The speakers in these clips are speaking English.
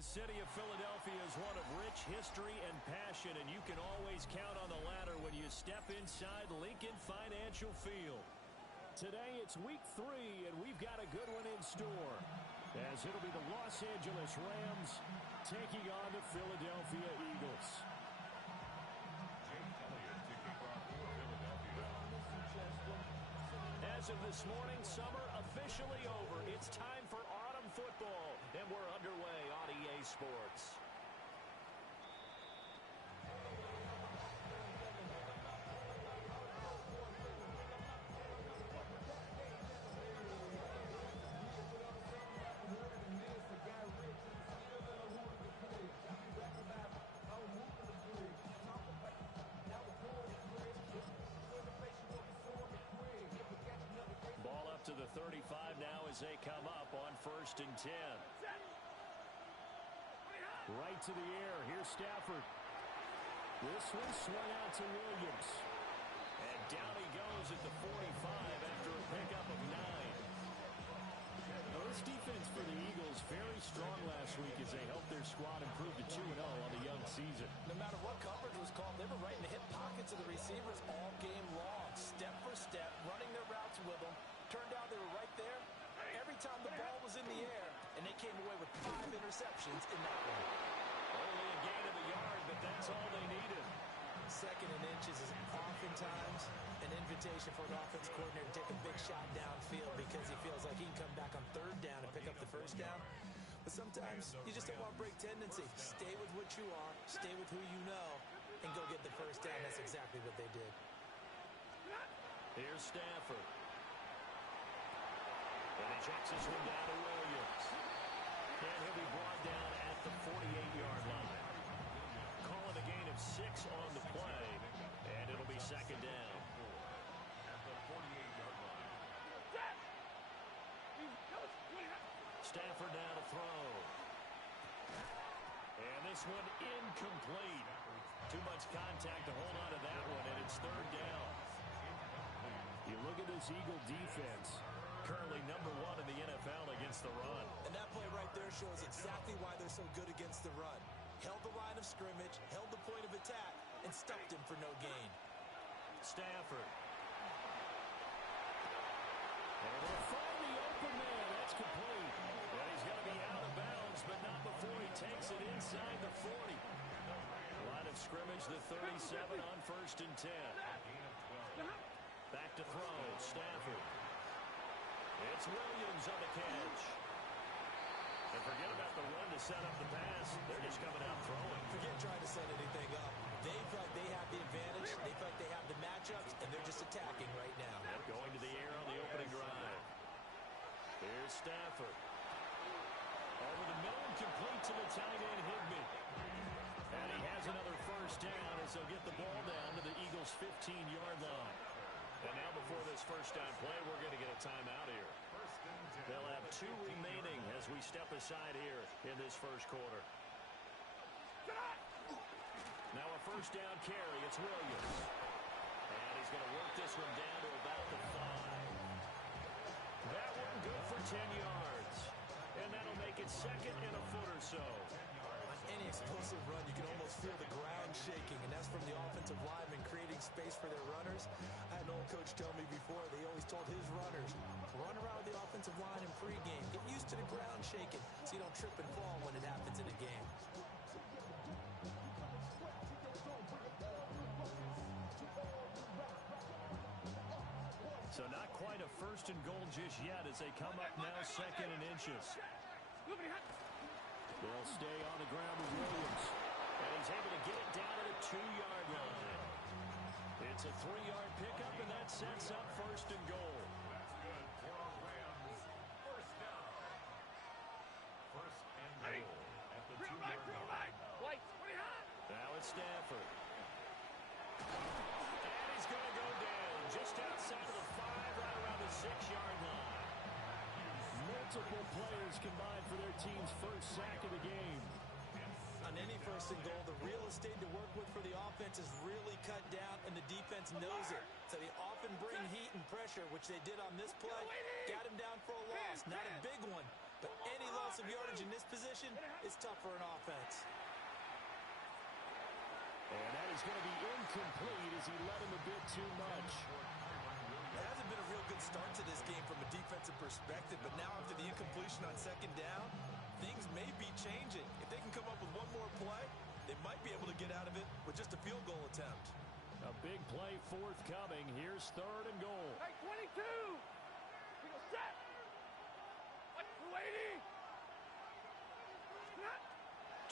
The city of Philadelphia is one of rich history and passion, and you can always count on the latter when you step inside Lincoln Financial Field. Today it's week 3, and we've got a good one in store, as it'll be the Los Angeles Rams taking on the Philadelphia Eagles. As of this morning, summer officially over. It's time for autumn football, and we're underway on EA Sports. Ball up to the 35 now as they come up on 1st and 10. Right to the air. Here's Stafford. This one swung out to Williams. And down he goes at the 45 after a pickup of 9. Now, this defense for the Eagles very strong last week as they helped their squad improve to 2-0 on the young season. No matter what coverage was called, they were right in the hip pockets of the receivers all game long, step for step, running their routes with them. Turned out they were right there every time the ball was in the air, and they came away with 5 interceptions in that one. Only a gain of a yard, but that's all they needed. 2nd and inches is oftentimes an invitation for an offense coordinator to take a big shot downfield because he feels like he can come back on 3rd down and pick up the 1st down. But sometimes you just don't want to break tendency. Stay with what you are, stay with who you know, and go get the 1st down. That's exactly what they did. Here's Stafford. And he checks this one down to Williams. And he'll be brought down at the 48-yard line. Calling a gain of 6 on the play, and it'll be 2nd down. At the 48-yard line. Stafford now to throw. And this one incomplete. Too much contact to hold on to that one, and it's 3rd down. You look at this Eagle defense, currently number 1 in the NFL against the run. And that play right there shows exactly why they're so good against the run. Held the line of scrimmage, held the point of attack, and stuffed him for no gain. Stafford. And they'll find the open man. That's complete. And he's going to be out of bounds, but not before he takes it inside the 40. Line of scrimmage, the 37 on 1st and 10. Back to throw. Stafford. It's Williams on the catch. And forget about the run to set up the pass. They're just coming out throwing. Forget trying to set anything up. They feel like they have the advantage. They feel like they have the matchups, and they're just attacking right now. Yep, going to the air on the opening drive. Here's Stafford. Over the middle and complete to the tight end, Higbee. And he has another 1st down as they'll get the ball down to the Eagles' 15-yard line. And now before this 1st down play, we're going to get a timeout here. They'll have 2 remaining as we step aside here in this 1st quarter. Now a 1st down carry. It's Williams. And he's going to work this one down to about the 5. That one good for 10 yards. And that'll make it 2nd and a foot or so. On any explosive run, you can almost feel the ground shaking, and that's from the offensive linemen creating space for their runners. I had an old coach tell me before, they always told his runners, run around the offensive line in pregame. Get used to the ground shaking so you don't trip and fall when it happens in a game. So not quite a 1st and goal just yet as they come up now 2nd and inches. They'll stay on the ground with Williams. And he's able to get it down to the 2-yard line. It's a 3-yard pickup, and that sets up 1st and goal. That's good for our Rams. 1st down. 1st and goal at the 2-yard line. Now it's Stafford. And he's going to go down just outside of the 5, right around the 6-yard line. Multiple players combined for their team's 1st sack of the game. On any 1st and goal, the real estate to work with for the offense is really cut down, and the defense knows it. So they often bring heat and pressure, which they did on this play. Got him down for a loss. Not a big one, But any loss of yardage in this position is tough for an offense. And that is going to be incomplete as he led him a bit too much. It hasn't been a real good start to this game from a defensive perspective, but now after the incompletion on second down, things may be changing. If they can come up with one more play, they might be able to get out of it with just a field goal attempt. A big play forthcoming. Here's 3rd and goal. Hey, 22! We go set! What, 280?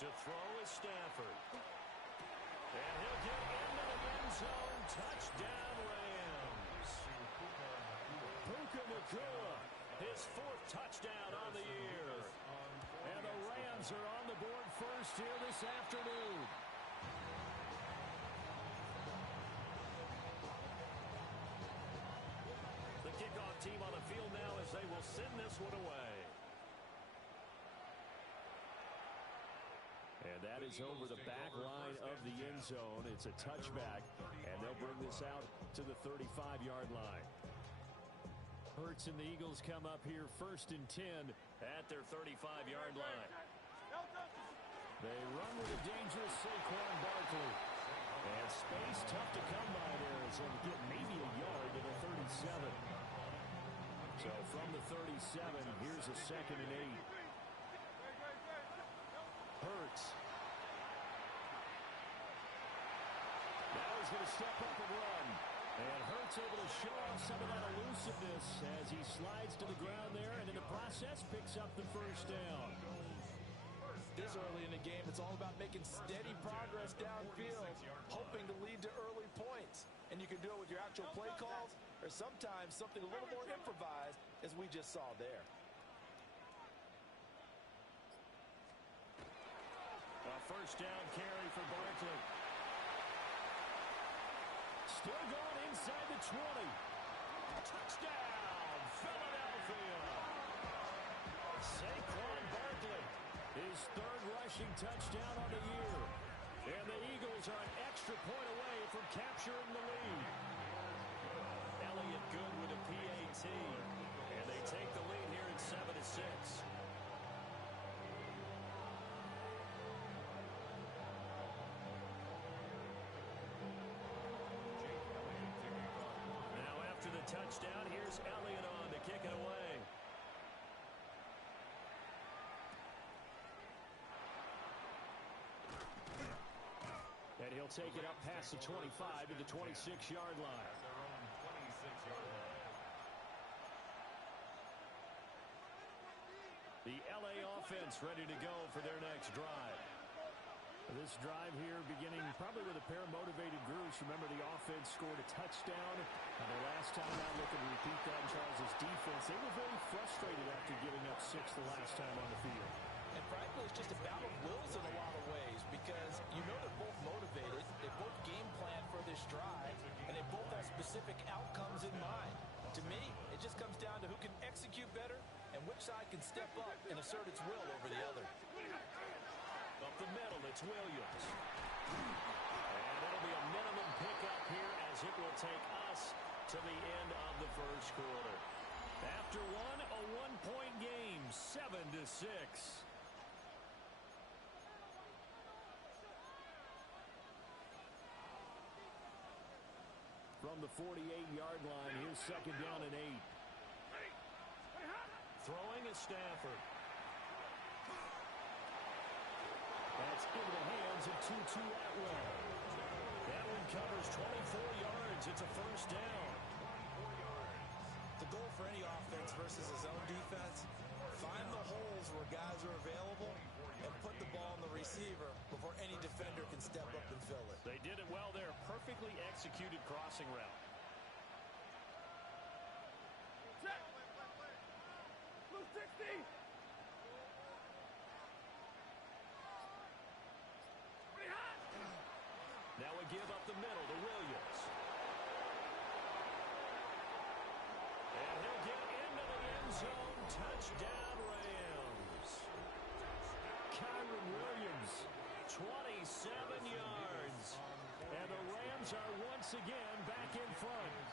To throw is Stafford. And he'll get into the end zone. Touchdown, Rams. Puka Nacua, his 4th touchdown on the year. And the Rams are on the board first here this afternoon. The kickoff team on the field now as they will send this one away. And that is over the back line of the end zone. It's a touchback, and they'll bring this out to the 35-yard line. Hurts and the Eagles come up here 1st and 10 at their 35-yard line. They run with a dangerous Saquon Barkley. And space tough to come by there as they'll get maybe a yard to the 37. So from the 37, here's a 2nd and 8. Hurts. Now he's going to step up and run. And Hurts able to show off some of that elusiveness as he slides to the ground there and in the process picks up the 1st down. This early in the game, it's all about making steady progress downfield, hoping to lead to early points. And you can do it with your actual play calls or sometimes something a little more improvised as we just saw there. A 1st down carry for Barkley. Still going inside the 20. Touchdown, Philadelphia. Saquon Barkley, his 3rd rushing touchdown on the year. And the Eagles are an extra point away from capturing the lead. Elliott good with a PAT. And they take the lead here at 7-6. Touchdown. Here's Elliott on to kick it away. And he'll take it up past the 25 to the 26-yard line. The LA offense ready to go for their next drive. This drive here beginning probably with a pair of motivated groups. Remember, the offense scored a touchdown. And the last time out, looking to repeat that in Charles' defense. They were very frustrated after giving up 6 the last time on the field. And frankly, it's just a battle of wills in a lot of ways because you know they're both motivated. They both game plan for this drive. And they both have specific outcomes in mind. To me, it just comes down to who can execute better and which side can step up and assert its will over the other. Up the middle, it's Williams. And it'll be a minimum pickup here as it will take us to the end of the 1st quarter. After one, a 1-point game, 7-6. From the 48-yard line, here's 2nd down and 8. Throwing is Stafford. That's into the hands of Tutu Atwell. That one covers 24 yards. It's a 1st down. The goal for any offense versus a zone defense, find the holes where guys are available and put the ball on the receiver before any defender can step up and fill it. They did it well there. Perfectly executed crossing route. Check! Blue 60! Now a give up the middle to Williams. And he'll get into the end zone. Touchdown, Rams. Kyren Williams, 27 yards. And the Rams are once again back in front.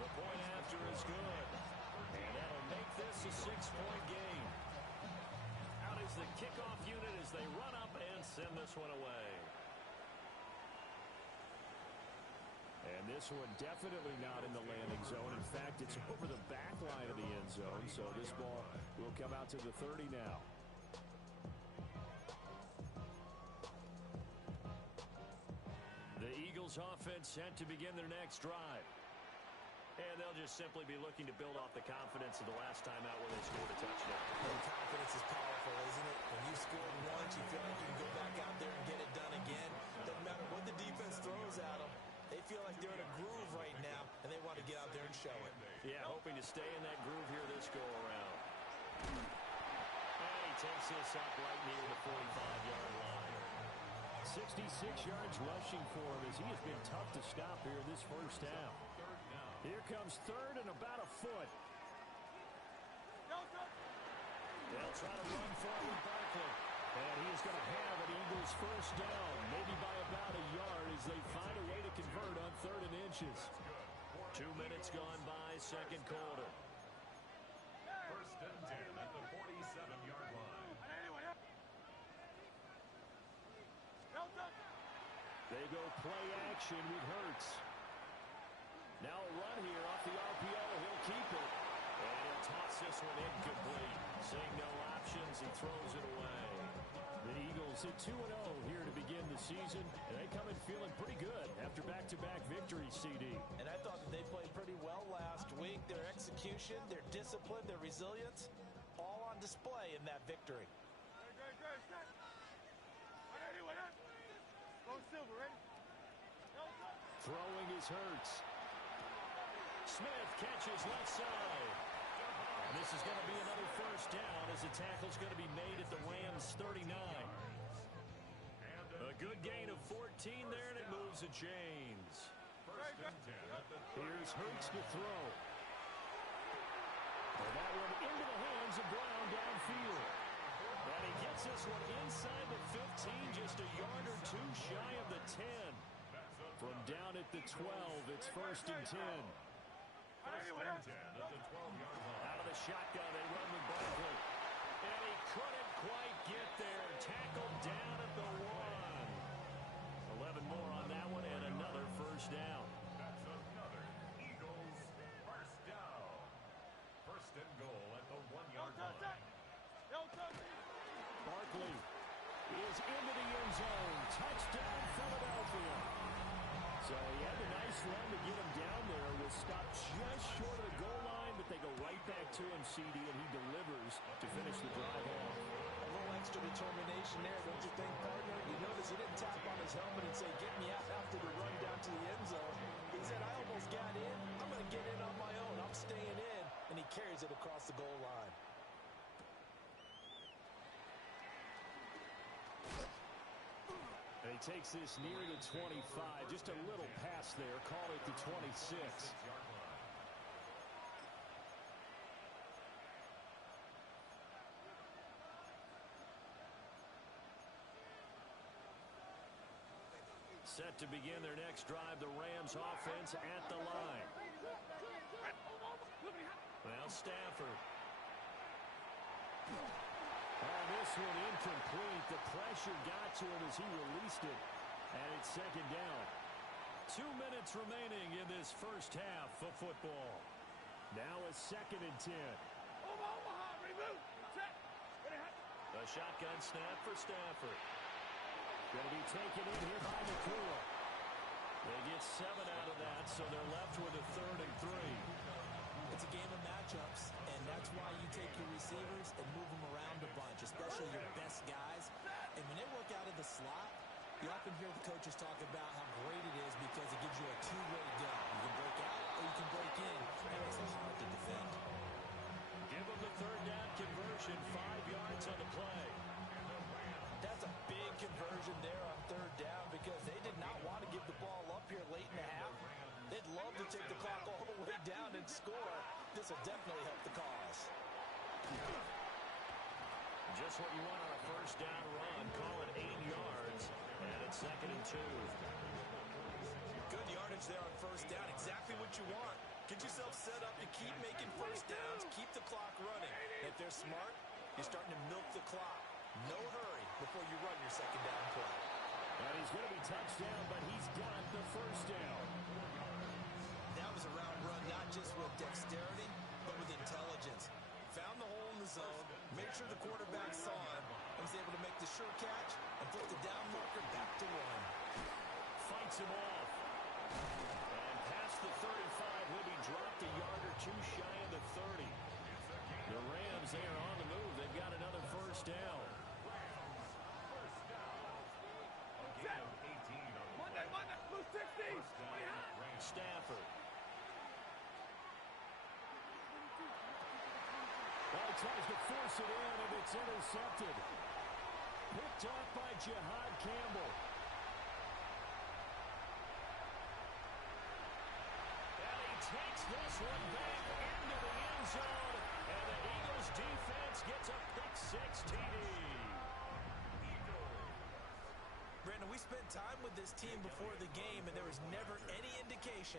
The point after is good. And that'll make this a 6-point game. is the kickoff unit as they run up and send this one away. And this one definitely not in the landing zone. In fact, it's over the back line of the end zone, so this ball will come out to the 30 now. The Eagles offense set to begin their next drive. And they'll just simply be looking to build off the confidence of the last time out where they scored a touchdown. And confidence is powerful, isn't it? When you scored once, you feel like you can go back out there and get it done again. Doesn't matter what the defense throws at them. They feel like they're in a groove right now, and they want to get out there and show it. Yeah, hoping to stay in that groove here this go-around. And he takes this up right near the 45-yard line. 66 yards rushing for him as he has been tough to stop here this first half. Here comes third and about a foot. They'll try to run forward Barkley. And he is going to have an Eagles first down, maybe by about a yard as they find a way to convert on 3rd and inches. 2 minutes gone by, second quarter. First and 10 at the 47-yard line. They go play action with Hurts. Now a run here off the RPO. He'll keep it. And he'll toss this one incomplete. Seeing no options, he throws it away. The Eagles at 2-0 here to begin the season. And they come in feeling pretty good after back-to-back victories, CD. And I thought that they played pretty well last week. Their execution, their discipline, their resilience, all on display in that victory. Throwing is Hurts. Smith catches left side. And this is going to be another first down as the tackle's going to be made at the Rams 39. A good gain of 14 there, and it moves the chains. Here's Hurts to throw. And that one into the hands of Brown downfield. And he gets this one inside the 15, just a yard or two shy of the 10. From down at the 12, it's first and 10. Out of the shotgun, they run with Barkley. And he couldn't quite get there. Tackled down at the 1. 11 more on that one, and another first down. That's another Eagles first down. First and goal at the 1-yard line. Barkley is into the end zone. Touchdown, Philadelphia. So he had a nice run to get him down there. Was stopped just short of the goal line, but they go right back to him, CD, and he delivers to finish the drive off. A little extra determination there, don't you think, partner? You notice he didn't tap on his helmet and say, get me out after the run down to the end zone. He said, I almost got in. I'm going to get in on my own. I'm staying in. And he carries it across the goal line. And he takes this near the 25. Just a little pass there. Call it the 26. Set to begin their next drive, the Rams offense at the line. Well, Stafford. Oh, this one incomplete. The pressure got to him as he released it. And it's second down. 2 minutes remaining in this first half of football. Now a second and 10. A shotgun snap for Stafford. Going to be taken in here by McCool. They get 7 out of that, so they're left with a 3rd and 3. It's a game of matchups, and that's why you take your receivers and move them around a bunch, especially your best guys. And when they work out of the slot, you often hear the coaches talk about how great it is because it gives you a two-way go. You can break out or you can break in. That makes it hard to defend. Give them the 3rd down conversion, 5 yards on the play. That's a big conversion there on 3rd down because they did not want to give the ball up here late in the half. They'd love to take the clock all the way down and score. This will definitely help the cause. Just what you want on a first down run. Call it 8 yards, and it's 2nd and 2. Good yardage there on first down. Exactly what you want. Get yourself set up to keep making first downs, keep the clock running. If they're smart, you're starting to milk the clock. No hurry before you run your second down play. And he's going to be touched down, but he's got the first down. That was a route run, not just with dexterity, but with intelligence. Found the hole in the zone, made sure the quarterback saw it, and was able to make the sure catch and put the down marker back to one. Fights him off. And past the 35, will be dropped a yard or two shy of the 30. The Rams, they are on the move. They've got another first down. Monday, blue 60. Stafford. Well, he tries to force it in, and it's intercepted. Picked off by Jihad Campbell. And he takes this one back into the end zone, and the Eagles defense gets a pick-6 TD. Brandon, we spent time with this team before the game, and there was never any indication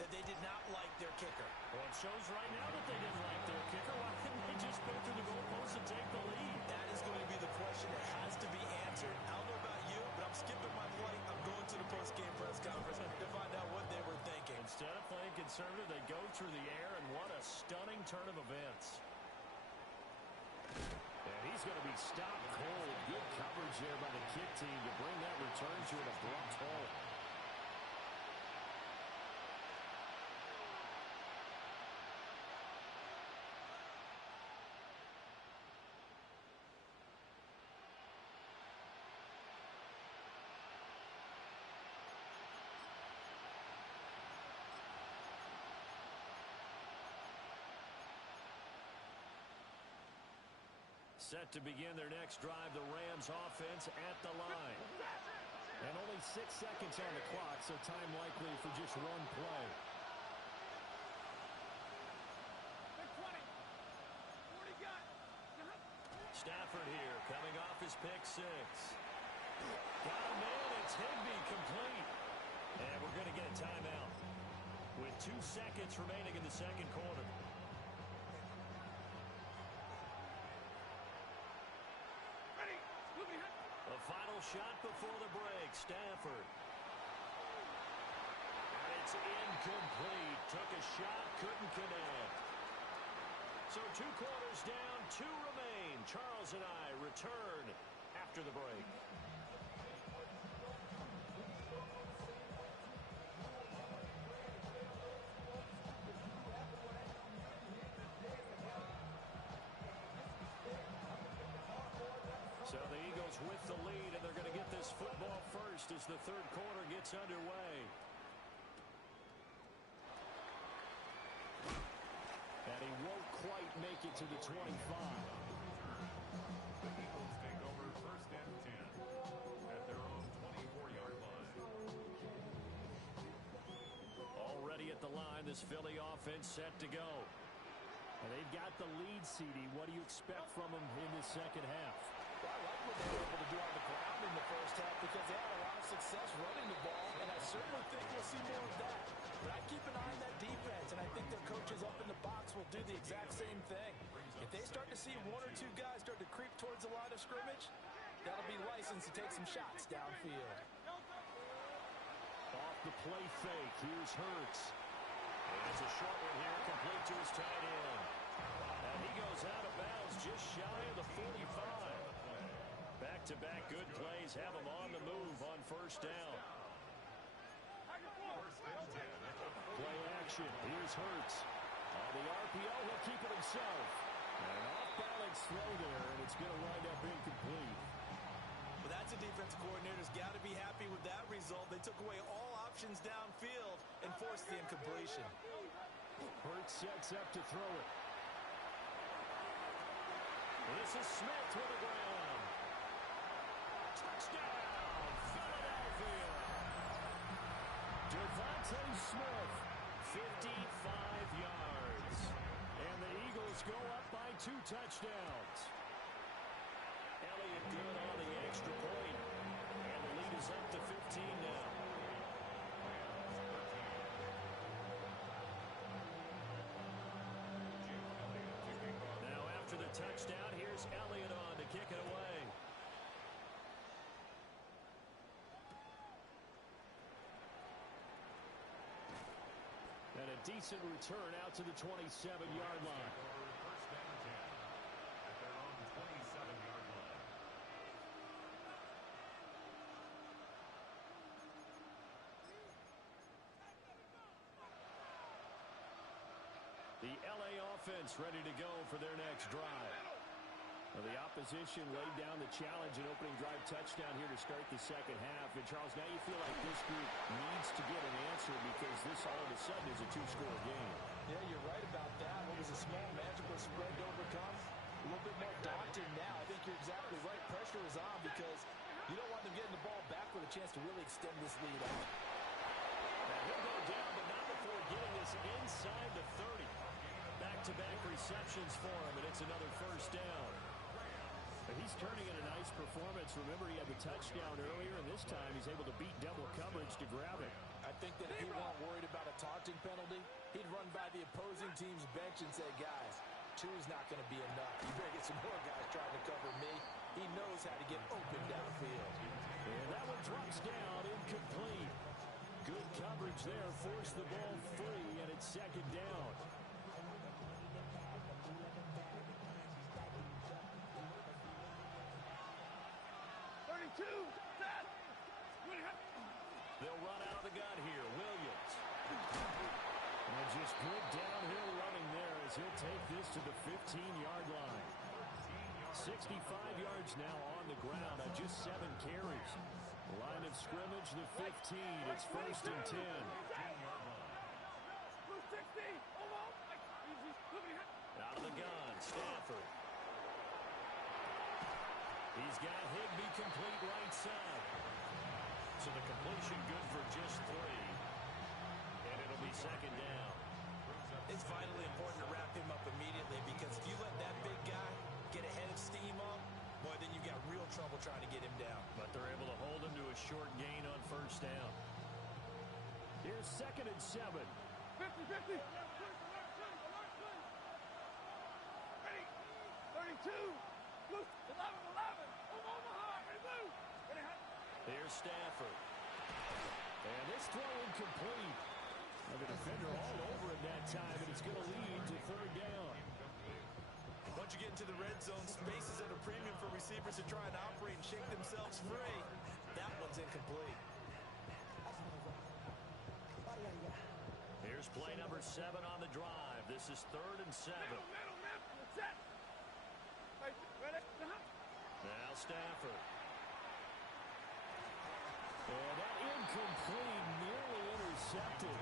that they did not like their kicker. Well, it shows right now that they didn't like their kicker. Why didn't they just go through the goalpost and take the lead? That is going to be the question that has to be answered. I don't know about you, but I'm skipping my flight. I'm going to the post-game press conference to find out what they were thinking. Instead of playing conservative, they go through the air, and what a stunning turn of events. And he's going to be stopped cold. Good coverage there by the kick team to bring that return to an abrupt halt. Set to begin their next drive, the Rams offense at the line. And only 6 seconds on the clock, so time likely for just one play. 20. 40 got. Stafford here, coming off his pick-6. Got him in, it's Higbee complete. And we're going to get a timeout with 2 seconds remaining in the second quarter. A final shot before the break. Stafford. And it's incomplete. Took a shot, couldn't connect. So 2 quarters down, 2 remain. Charles and I return after the break. So the Eagles with the lead, and they're going to get this football first as the third quarter gets underway. And he won't quite make it to the 25. The Eagles take over first and 10 at their own 24-yard line. Already at the line, this Philly offense set to go. And they've got the lead, CD. What do you expect from them in the second half? Well, I like what they were able to do on the ground in the first half because they had a lot of success running the ball, and I certainly think we'll see more of that. But I keep an eye on that defense, and I think their coaches up in the box will do the exact same thing. If they start to see 1 or 2 guys start to creep towards the line of scrimmage, that'll be licensed to take some shots downfield. Off the play fake, here's Hurts. And it's a short one here, complete to his tight end. And he goes out of bounds just shy of the 45. Back-to-back good plays have him on the move on first down. Play action. Here's Hurts. On the RPO, he'll keep it himself. And an off-balance throw there, and it's going to wind up incomplete. Well, that's a defense coordinator's got to be happy with that result. They took away all options downfield and forced the incompletion. Hurts sets up to throw it. This is Smith with the ground. Touchdown, Philadelphia. Devontae Smith, 55 yards. And the Eagles go up by 2 touchdowns. Elliott good on the extra point. And the lead is up to 15 now. Now after the touchdown, here's Here's Elliott on to kick it away. And a decent return out to the 27-yard line. First and 10 at their own 27-yard line. The LA offense ready to go for their next drive. Well, the opposition laid down the challenge and opening drive touchdown here to start the second half. And, Charles, now you feel like this group needs to get an answer because this all of a sudden is a two-score game. Yeah, you're right about that. What was a small magical spread to overcome? A little bit more daunting now. I think you're exactly right. Pressure is on because you don't want them getting the ball back with a chance to really extend this lead out. And he'll go down, but not before getting this inside the 30. Back-to-back receptions for him, and it's another first down. But he's turning in a nice performance. Remember, he had the touchdown earlier, and this time he's able to beat double coverage to grab it. I think that if he weren't worried about a taunting penalty, he'd run by the opposing team's bench and say, guys, two's not going to be enough. You better get some more guys trying to cover me. He knows how to get open downfield. And that one drops down, incomplete. Good coverage there, forced the ball free, and it's second down. 32, set. They'll run out of the gun here. Williams. And just good downhill running there as he'll take this to the 15-yard line. 65 yards now on the ground on just 7 carries. Line of scrimmage, the 15. It's first and 10. Blue 60, almost. Easy. Out of the gun, Stafford. He's got Higbee complete right side. So the completion good for just 3. And it'll be second down. It's vitally important to wrap him up immediately because if you let that big guy get a head of steam up, boy, then you've got real trouble trying to get him down. But they're able to hold him to a short gain on first down. Here's second and 7. 50. Ready. 32. Blue 11. Omaha. Ready, blue. Ready, hot. Here's Stafford. And this throw incomplete. The defender all over him that time, and it's going to lead to third down. Once you get into the red zone, space is at a premium for receivers to try and operate and shake themselves free. That one's incomplete. Here's play number 7 on the drive. This is third and 7. Middle. Set. Right, ready. Now Stafford. And that incomplete, nearly intercepted.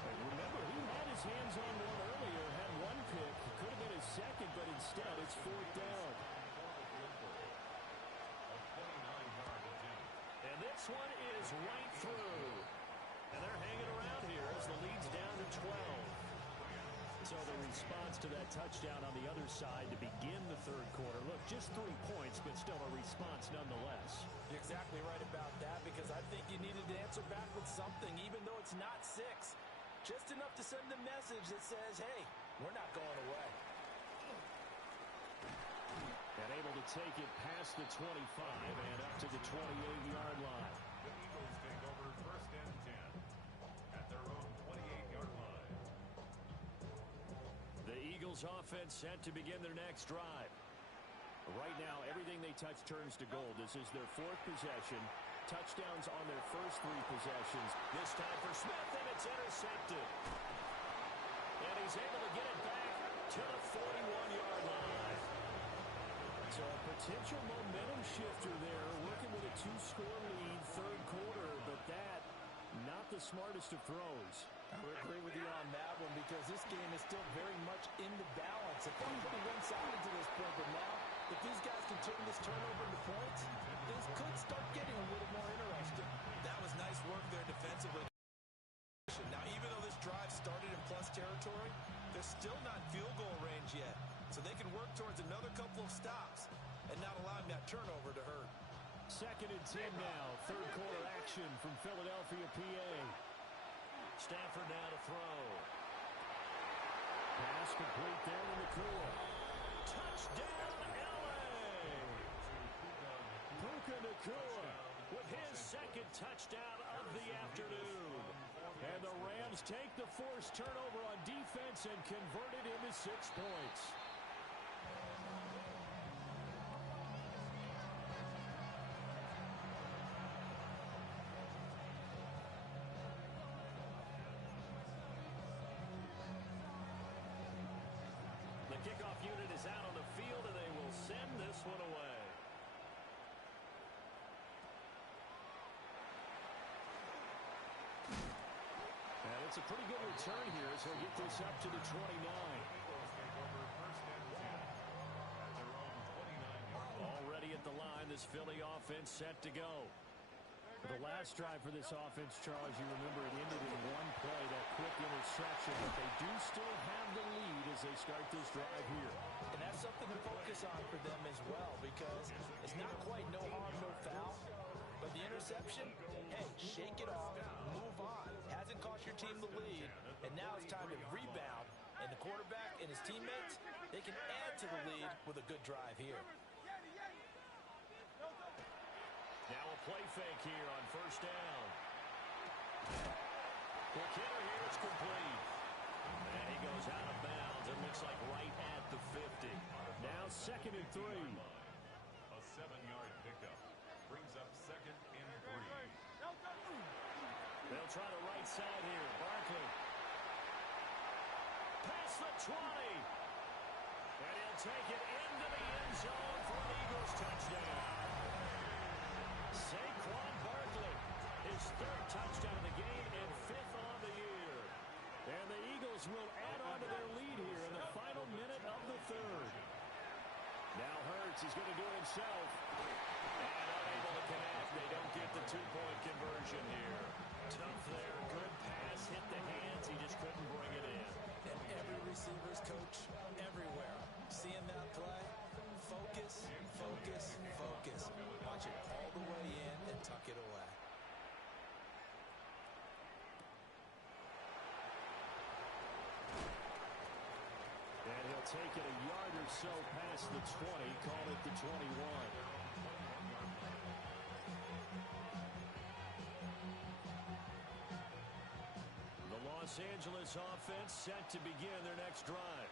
And remember, he had his hands on one earlier, had one pick. Could have been his second, but instead it's fourth down. And this one is right through. And they're hanging around here as the lead's down to 12. So the response to that touchdown on the other side to begin the third quarter. Look, just 3 points, but still a response nonetheless. You're exactly right about that because I think you needed to answer back with something, even though it's not 6. Just enough to send a message that says, hey, we're not going away. And able to take it past the 25 and up to the 28-yard line. The Eagles take over first and 10 at their own 28-yard line. The Eagles offense set to begin their next drive. Right now, everything they touch turns to gold. This is their 4th possession. Touchdowns on their first 3 possessions. This time for Smith, and it's intercepted. And he's able to get it back to the 41-yard line. So a potential momentum shifter there, working with a 2-score lead, third quarter, but that, not the smartest of throws. I would agree with you on that one because this game is still very much in the balance. It's been pretty one-sided to this point, but now, if these guys can turn this turnover into points, things could start getting a little more interesting. That was nice work there defensively. Now, even though this drive started in plus territory, they're still not in field goal range yet. So they can work towards another couple of stops and not allowing that turnover to hurt. Second and 10 now. Third quarter action from Philadelphia, PA. Stafford now to throw. Pass complete there to McCool. Touchdown, LA! Puka Nacua with his second touchdown of the afternoon. And the Rams take the forced turnover on defense and convert it into 6 points. The kickoff unit is out on the field, and they will send this one away. And it's a pretty good return here as he'll get this up to the 29. Already at the line, this Philly offense set to go. The last drive for this offense, Charles, you remember it ended in one play, that quick interception, but they do still have the lead as they start this drive here. And that's something to focus on for them as well, because it's not quite no harm, no foul. But the interception, hey, shake it off, move on. Hasn't cost your team the lead, and now it's time to rebound. And the quarterback and his teammates, they can add to the lead with a good drive here. Now a play fake here on first down. Quick hitter here, it's complete. And he goes out of bounds. It looks like right at the 50. Now 2nd and 3. A 7-yard pickup brings up 2nd and 3. They'll try the right side here. Barkley. Past the 20. And he'll take it into the end zone for an Eagles touchdown. Saquon Barkley, his 3rd touchdown of the game and 5th on the year. And the Eagles will add on to their lead here in the final minute of the 3rd. Now Hurts is going to do it himself. And unable to connect. They don't get the 2-point conversion here. Tough there. Good pass. Hit the hands. He just couldn't bring it in. And every receiver's coach everywhere. Seeing that play, focus, focus, focus. Watch it all the way in and tuck it away. And he'll take it a yard or so past the 20, call it the 21. The Los Angeles offense set to begin their next drive.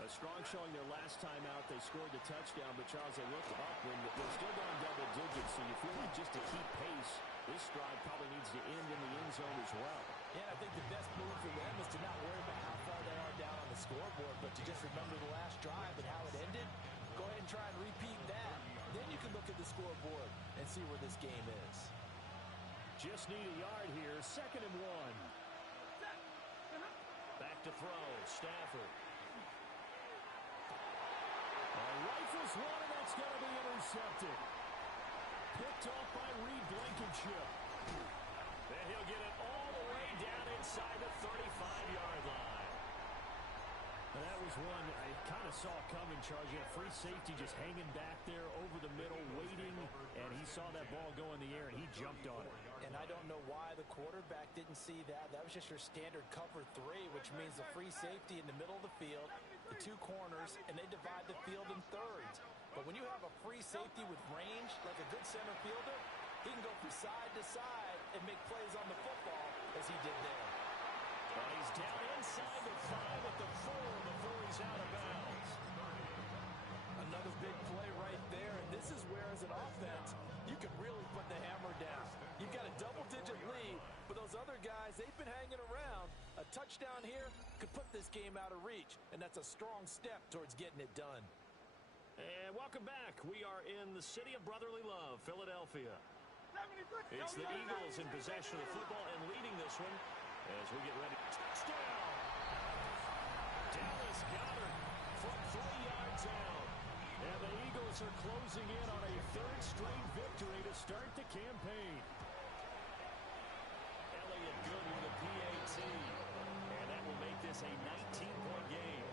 A strong showing their last time out. They scored the touchdown, but Charles, they looked up when they're still going double digits, so you feel like just to keep pace, this drive probably needs to end in the end zone as well. Yeah, I think the best move for them is to not worry about how far they are down on the scoreboard, but to just remember the last drive and how it ended. Go ahead and try and repeat that. Then you can look at the scoreboard and see where this game is. Just need a yard here. 2nd and 1. Back to throw. Stafford. Rifles one, and that's going to be intercepted. Picked off by Reed Blankenship. Then he'll get it all the way down inside the 35-yard line. And that was one I kind of saw coming, Charles. You had free safety just hanging back there over the middle, waiting, and he saw that ball go in the air, and he jumped on it. And I don't know why the quarterback didn't see that. That was just your standard cover 3, which means the free safety in the middle of the field, the 2 corners, and they divide the field in thirds. But when you have a free safety with range, like a good center fielder, he can go from side to side and make plays on the football as he did there. Well, he's down inside the 5 at the 4 before he's out of bounds. Another big play right there, and this is where, as an offense, you can really put the hammer down. You've got a double-digit lead, but those other guys, they've been hanging around. A touchdown here could put this game out of reach, and that's a strong step towards getting it done. And welcome back. We are in the city of brotherly love, Philadelphia. It's the Eagles in possession of the football and leading this one as we get ready. Touchdown! Dallas Goedert from 3 yards out. And the Eagles are closing in on a 3rd straight victory to start the campaign. Elliott good with a PAT. And that will make this a 19-point game.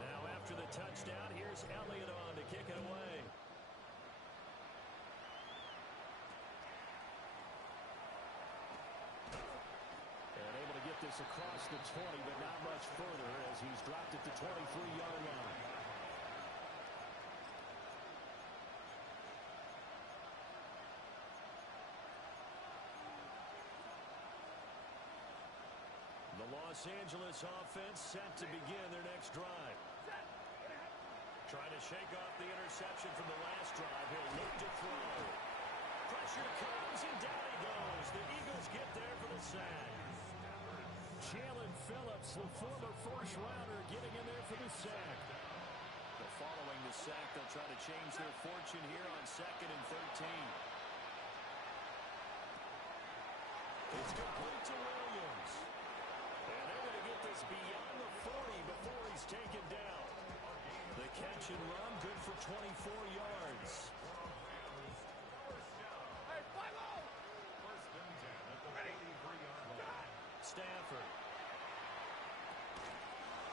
Now after the touchdown, here's Elliott on to kick it away. pass across the 20, but not much further as he's dropped at the 23-yard line. The Los Angeles offense set to begin their next drive. Trying to shake off the interception from the last drive. He'll look to throw. Pressure comes, and down he goes. The Eagles get there for the sack. Jalen Phillips, the former first-rounder, getting in there for the sack. Following the sack, they'll try to change their fortune here on 2nd and 13. It's complete to Williams. And they're going to get this beyond the 40 before he's taken down. The catch and run, good for 24 yards. Hey, 5-0! First and 10 at the 43-yard line. Stafford.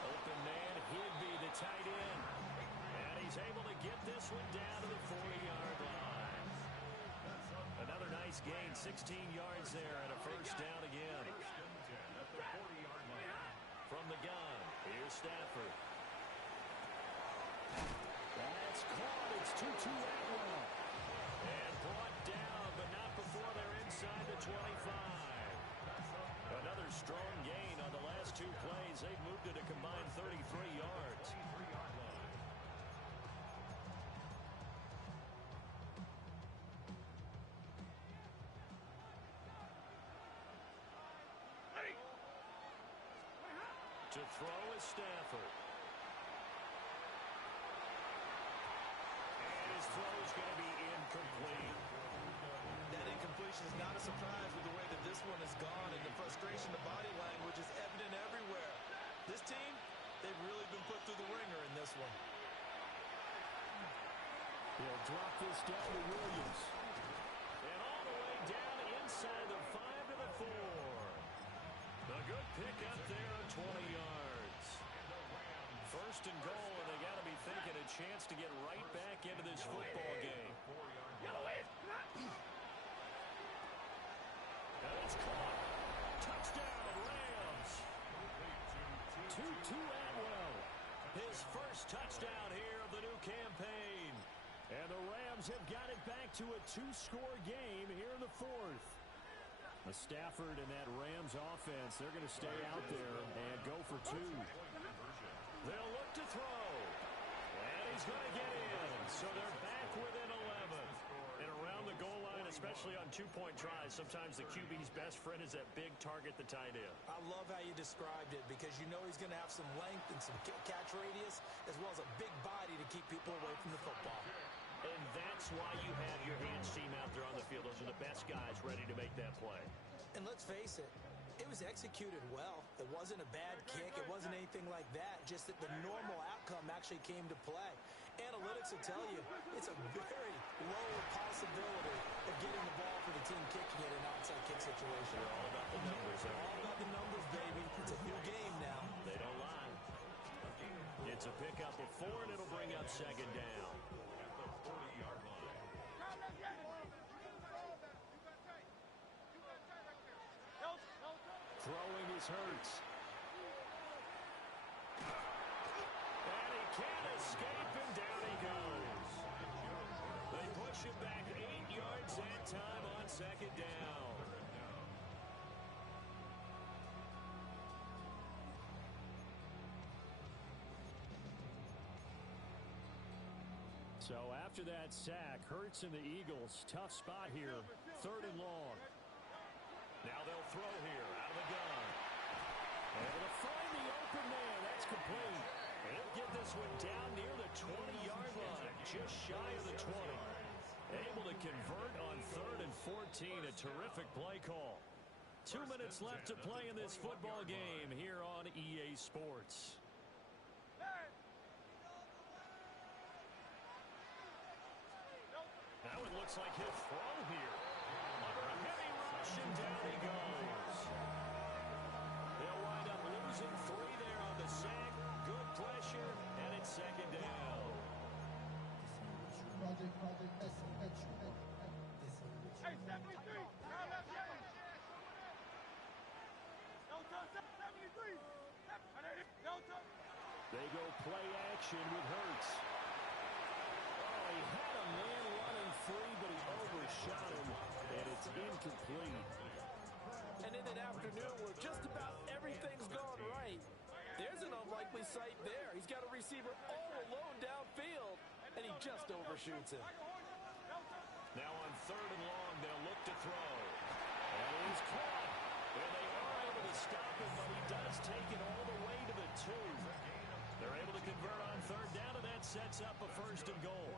Open man, Higbee, the tight end. And he's able to get this one down to the 40-yard line. Another nice gain, 16 yards there, and a first down again. First and 10 at the 40-yard line. From the gun, here's Stafford. That's caught. It's Tutu Atwell. And brought down, but not before they're inside the 25. Another strong gain on the last two plays. They've moved it a combined 33 yards. 43-yard line. Ready! To throw is Stafford. And his throw is going to be incomplete. That incompletion is not a surprise with the way that this one has gone, and the frustration, the body language is evident everywhere. This team, they've really been put through the ringer in this one. He'll drop this down to Williams. And all the way down inside the 5 to the 4. A good pick up there at 20 yards. First and goal, and they got to be thinking a chance to get right back into this football game. Yellow is! And it's caught. Touchdown, Rams. Tutu Atwell. His first touchdown here of the new campaign. And the Rams have got it back to a 2-score game here in the 4th. The Stafford and that Rams offense, they're going to stay out there and go for 2. They'll look to throw. And he's going to get in. So they're back within 11. And around the goal line, especially on 2-point tries, sometimes the QB's best friend is that big target, the tight end. I love how you described it because you know he's going to have some length and some catch radius as well as a big body to keep people away from the football. And that's why you have your hands team out there on the field. Those are the best guys ready to make that play. And let's face it, it was executed well. It wasn't a bad kick. It wasn't anything like that. Just that the normal outcome actually came to play. Analytics will tell you it's a very low possibility of getting the ball for the team kicking it in an outside kick situation. They're all about the numbers. All about the numbers, baby. It's a new game now. They don't lie. It's a pickup of 4, and it'll bring up 2nd down. Throwing is Hurts. And he can't escape, and down he goes. They push him back 8 yards that time on 2nd down. So after that sack, Hurts and the Eagles, tough spot here, 3rd and long. Now they'll throw here out of the gun. Able to find the open man. That's complete. And he'll get this one down near the 20-yard line, just shy of the 20. Able to convert on 3rd and 14. A terrific play call. 2 minutes left to play in this football game here on EA Sports. Now it looks like he'll throw here. Under a heavy rush, and down he goes. They'll wind up losing 3 there on the sack. Good pressure, and it's 2nd down. Hey, 73! Now left, They go play action with Hurts. Oh, he had a man running free, but he overshot him, and it's incomplete. And in an afternoon where just about everything's gone right, there's an unlikely sight there. He's got a receiver all alone downfield, and he just overshoots him. Now on 3rd and long, they'll look to throw. And he's caught. And they are able to stop him, but he does take it all the way to the 2. They're able to convert on 3rd down, and that sets up a 1st and goal.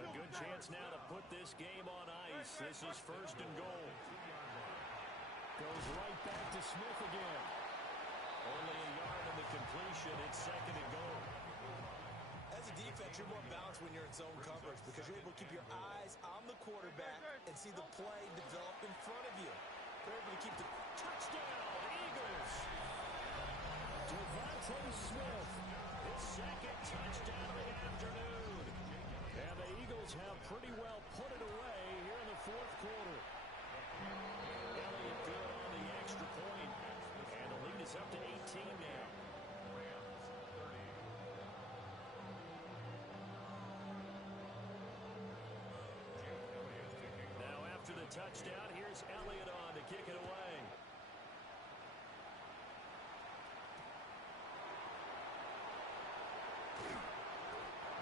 A good chance now to put this game on ice. This is 1st and goal. Goes right back to Smith again. Only a yard in the completion. It's 2nd and goal. As a defense, you're more balanced when you're in zone coverage because you're able to keep your eyes on the quarterback and see the play develop in front of you. They're able to keep the touchdown, Eagles. Devontae Smith, his 2nd touchdown of the afternoon. And the Eagles have pretty well put it away here in the 4th quarter. Elliott good on the extra point. And the lead is up to 18 now. Now after the touchdown, here's Elliott on to kick it away.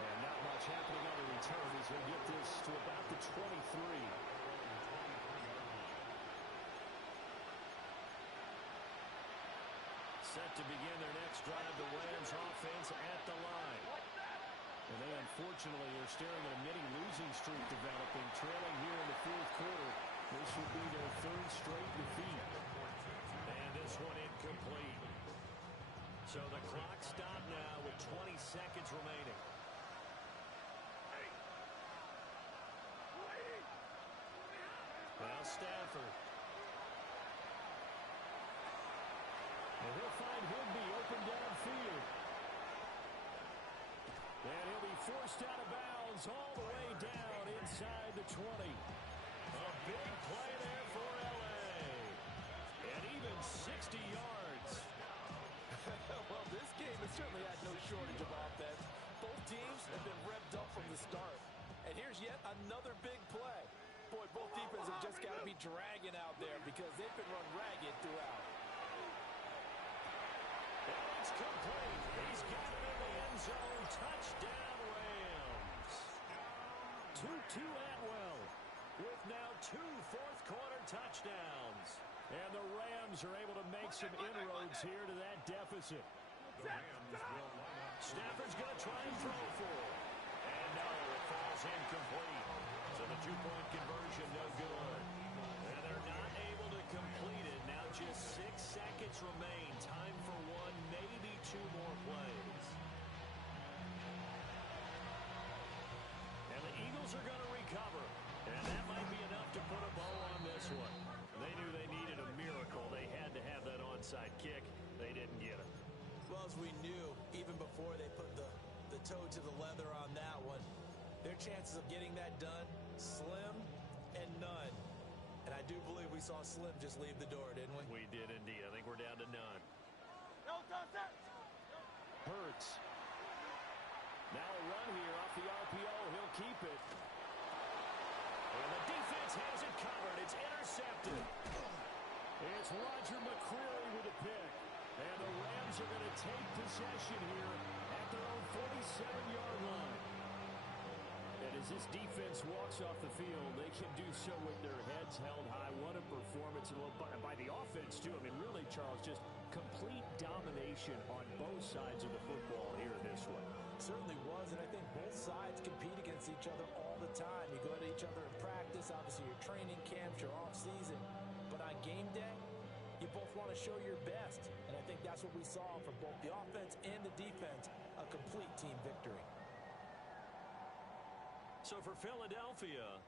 And not much happening on the return as they get this to about the 23. Set to begin their next drive, the Rams offense at the line. And they unfortunately are staring at a mini-losing streak developing, trailing here in the 4th quarter. This would be their 3rd straight defeat. And this one incomplete. So the clock stopped now with 20 seconds remaining. Now Stafford. And he'll find Higbee open downfield. And he'll be forced out of bounds all the way down inside the 20. A big play there for L.A. And even 60 yards. Well, this game has certainly had no shortage of offense. Both teams have been revved up from the start. And here's yet another big play. Boy, both defenses have just got to be dragging out there because they've been run ragged throughout. And it's complete. He's got it in the end zone. Touchdown, Rams. 2-2 Atwell with now 2 fourth-quarter touchdowns. And the Rams are able to make some inroads here to that deficit. Stafford's going to try and throw for it. And no, it falls incomplete. So the 2-point conversion, no good. And they're not able to complete it. Now just 6 seconds remain. Time for 1, maybe 2 more plays. And the Eagles are going to recover. And that might be enough to put a bow on this one. They knew they needed a miracle. They had to have that onside kick. They didn't get it. Well, as we knew, even before they put the toe to the leather on that one, their chances of getting that done, slim and none. And I do believe we saw Slim just leave the door, didn't we? We did indeed. I think we're down to none. Hurts. Now a run here off the RPO. He'll keep it. And the defense has it covered. It's intercepted. It's Roger McCreary with a pick. And the Rams are going to take possession here at their own 47-yard line. And as this defense walks off the field, they can do so with their heads held high. What a performance by the offense, too. I mean, really, Charles, just complete domination on both sides of the football here in this one. Certainly was, and I think both sides compete against each other all the time. You go to each other in practice, obviously your training camps, your off-season. But on game day, you both want to show your best. And I think that's what we saw from both the offense and the defense, a complete team victory. So for Philadelphia,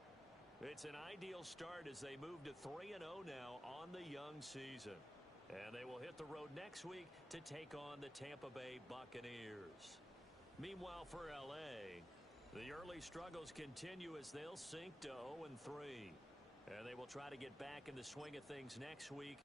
it's an ideal start as they move to 3-0 now on the young season. And they will hit the road next week to take on the Tampa Bay Buccaneers. Meanwhile, for L.A., the early struggles continue as they'll sink to 0-3. And they will try to get back in the swing of things next week.